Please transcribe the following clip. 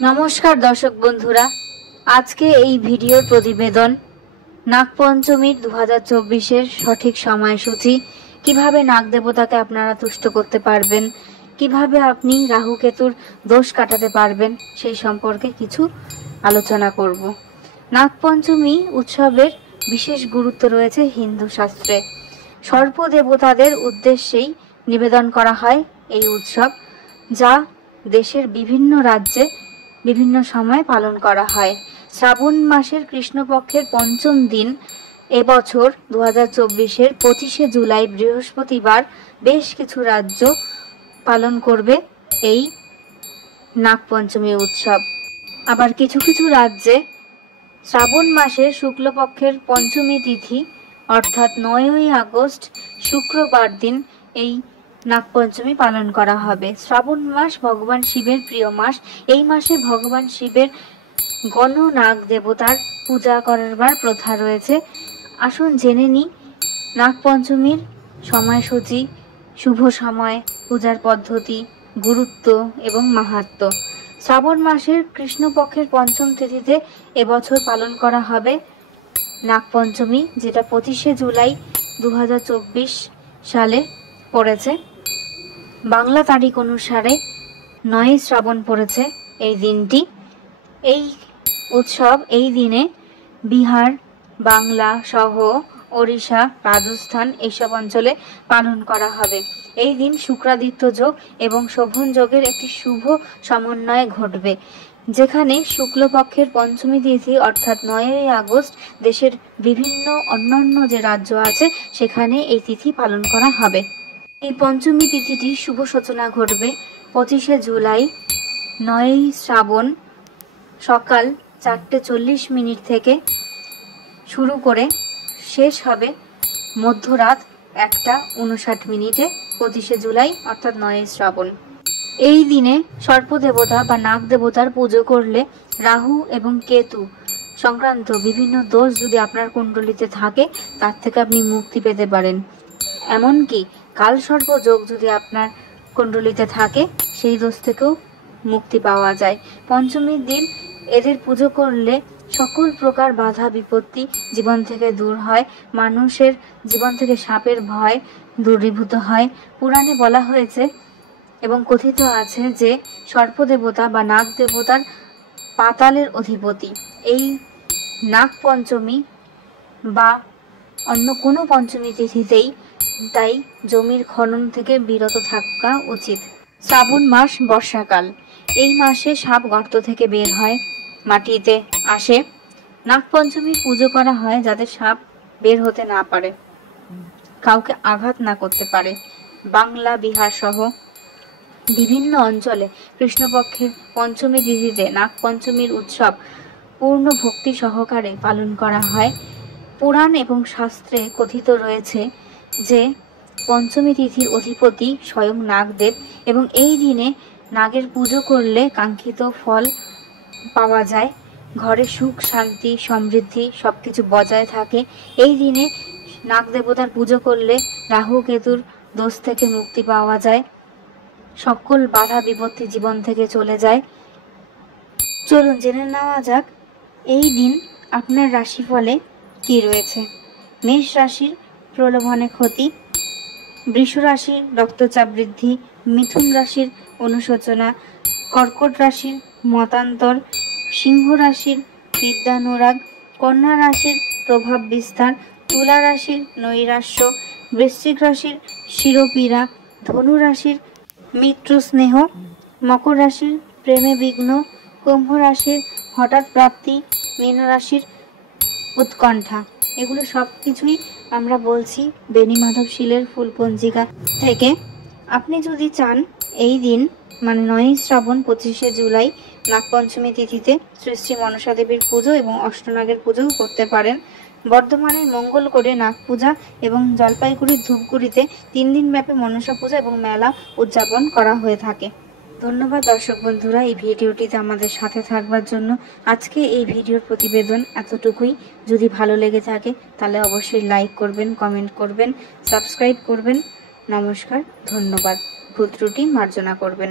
নমস্কার দর্শক বন্ধুরা, আজকে এই ভিডিওর প্রতিবেদন নাগপঞ্চমীর 2024-এর সঠিক সময়সূচি, কিভাবে নাগ দেবতাকে আপনারা তুষ্ট করতে পারবেন, কিভাবে আপনি রাহু কেতুর দোষ কাটাতে পারবেন সেই সম্পর্কে কিছু আলোচনা করব। নাগপঞ্চমী উৎসবের বিশেষ গুরুত্ব রয়েছে হিন্দু শাস্ত্রে। সর্প দেবতাদের উদ্দেশ্যেই নিবেদন করা হয় এই উৎসব, যা দেশের বিভিন্ন রাজ্যে বিভিন্ন সময় পালন করা হয়। শ্রাবণ মাসের কৃষ্ণপক্ষের পঞ্চম দিন এবছর 2024-এর 25শে জুলাই বৃহস্পতিবার বেশ কিছু রাজ্য পালন করবে এই নাগপঞ্চমী উৎসব। আবার কিছু কিছু রাজ্যে শ্রাবণ মাসের শুক্লপক্ষের পঞ্চমী তিথি অর্থাৎ 9ই আগস্ট শুক্রবার দিন এই নাগপঞ্চমী পালন করা হবে। শ্রাবণ মাস ভগবান শিবের প্রিয় মাস। এই মাসে ভগবান শিবের গণনাগ দেবতার পূজা করবার প্রথা রয়েছে। আসুন জেনে নিই নাগপঞ্চমীর সময়সূচি, শুভ সময়, পূজার পদ্ধতি, গুরুত্ব এবং মাহাত্ম্য। শ্রাবণ মাসের কৃষ্ণপক্ষের পঞ্চম তিথিতে এবছর পালন করা হবে নাগপঞ্চমী, যেটা 25শে জুলাই 2024 সালে পড়েছে। বাংলা তারিখ অনুসারে 9 শ্রাবণ পড়েছে এই দিনটি। এই উৎসব এই দিনে বিহার, বাংলা সহ ওড়িশা, রাজস্থান এইসব অঞ্চলে পালন করা হবে। এই দিন শুক্রাদিত্য যোগ এবং শোভন যোগের একটি শুভ সমন্বয় ঘটবে, যেখানে শুক্লপক্ষের পঞ্চমী তিথি অর্থাৎ 9ই আগস্ট দেশের বিভিন্ন অন্যান্য যে রাজ্য আছে সেখানে এই তিথি পালন করা হবে। এই পঞ্চমী তিথিটি শুভ সূচনা ঘটবে 25শে জুলাই 9ই শ্রাবণ সকাল 4:40 থেকে শুরু করে শেষ হবে মধ্যরাত 1:59 25শে জুলাই অর্থাৎ 9ই শ্রাবণ। এই দিনে সর্পদেবতা বা নাগ দেবতার পুজো করলে রাহু এবং কেতু সংক্রান্ত বিভিন্ন দোষ যদি আপনার কুণ্ডলিতে থাকে তার থেকে আপনি মুক্তি পেতে পারেন। এমনকি কালসর্প যোগ যদি আপনার কুণ্ডলিতে থাকে সেই দোষ থেকেও মুক্তি পাওয়া যায়। পঞ্চমীর দিন এদের পুজো করলে সকল প্রকার বাধা বিপত্তি জীবন থেকে দূর হয়, মানুষের জীবন থেকে সাপের ভয় দূরীভূত হয়। পুরাণে বলা হয়েছে এবং কথিত আছে যে সর্পদেবতা বা নাগ দেবতার পাতালের অধিপতি। এই নাগ পঞ্চমী বা অন্য কোনো পঞ্চমী তিথিতেই তাই জমির খনন থেকে বিরত থাকা উচিত। শ্রাবণ মাস বর্ষাকাল। এই মাসে সাপ গর্ত থেকে বের হয়, মাটিতে আসে। নাগপঞ্চমীর পুজো করা হয় যাতে সাপ বের হতে না পারে, কাউকে আঘাত না করতে পারে। বাংলা, বিহার সহ বিভিন্ন অঞ্চলে কৃষ্ণপক্ষের পঞ্চমী তিথিতে নাগপঞ্চমীর উৎসব পূর্ণ ভক্তি সহকারে পালন করা হয়। পুরাণ এবং শাস্ত্রে কথিত রয়েছে যে পঞ্চমী তিথির অধিপতি স্বয়ং নাগদেব এবং এই দিনে নাগের পুজো করলে কাঙ্ক্ষিত ফল পাওয়া যায়, ঘরে সুখ শান্তি সমৃদ্ধি সবকিছু বজায় থাকে। এই দিনে নাগ দেবতার পুজো করলে রাহু কেতুর দোষ থেকে মুক্তি পাওয়া যায়, সকল বাধা বিপত্তি জীবন থেকে চলে যায়। চলুন জেনে নেওয়া যাক এই দিন আপনার রাশিফলে কি রয়েছে। মেষ রাশির প্রলোভনে ক্ষতি, বৃষ রাশির রক্তচাপ বৃদ্ধি, মিথুন রাশির অনুশোচনা, কর্কট রাশির মতান্তর, সিংহ রাশির বিদ্যানুরাগ, কন্যা রাশির প্রভাব বিস্তার, তুলা রাশির নৈরাশ্য, বৃশ্চিক রাশির শিরোপীড়া, ধনু রাশির মিত্র স্নেহ, মকর রাশির প্রেমে বিঘ্ন, কুম্ভ রাশির হঠাৎ প্রাপ্তি, মীন রাশির উৎকণ্ঠা। এগুলো সব কিছুই আমরা বলছি বেনি মাধব শীলের ফুল পঞ্জিকা থেকে। আপনি যদি চান এই দিন মানে 9ই শ্রাবণ 25শে জুলাই নাগপঞ্চমী তিথিতে শ্রী শ্রী মনসা দেবীর পুজো এবং অষ্টনাগের পুজোও করতে পারেন। বর্ধমানের মঙ্গলকোটে নাগ পূজা এবং জলপাইগুড়ির ধূপগুড়িতে 3 দিন ব্যাপী মনসা পূজা এবং মেলা উদযাপন করা হয়ে থাকে। ধন্যবাদ দর্শক বন্ধুরা এই ভিডিওটিতে আমাদের সাথে থাকবার জন্য। আজকে এই ভিডিওর প্রতিবেদন এতটুকুই। যদি ভালো লেগে থাকে তাহলে অবশ্যই লাইক করবেন, কমেন্ট করবেন, সাবস্ক্রাইব করবেন। নমস্কার, ধন্যবাদ। ভুল ত্রুটি মার্জনা করবেন।